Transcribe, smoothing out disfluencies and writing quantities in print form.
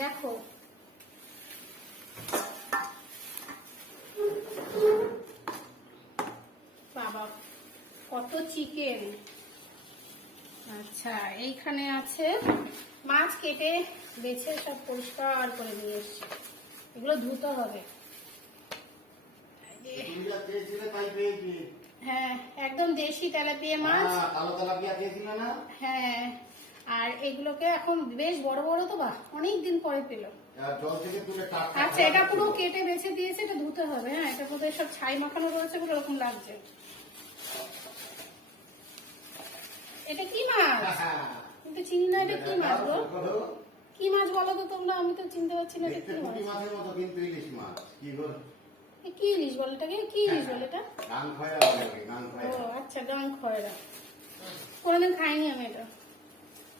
দেখো বাবা কত চিকেন। আচ্ছা এইখানে আছে মাছ, কেটে বেছে সব পরিষ্কার করে নিয়ে এসছি, এগুলো ধুতে হবে। হ্যাঁ একদম দেশি তেলাপিয়া মাছ। হ্যাঁ আর এগুলোকে এখন বেশ বড় বড় তো, বা অনেকদিন পরে পেলো। আচ্ছা এটা পুরো কেটে বেছে দিয়েছে, এটা ধুতে হবে। হ্যাঁ এটা বোধহয় সব ছাই মাখানো রয়েছে বলে এরকম লাগছে। এটা কি মাছ? আমি তো চিনি না, এটা কি মাছ গো? কি মাছ বলো তো তোমরা, আমি তো চিনতে পারছি না। এটা কি মাছ? কি ইলিশ বলে এটাকে? কি ইলিশ বলে এটা? ও আচ্ছা গাং খয়রা, কোনোদিন খাইনি আমি এটা।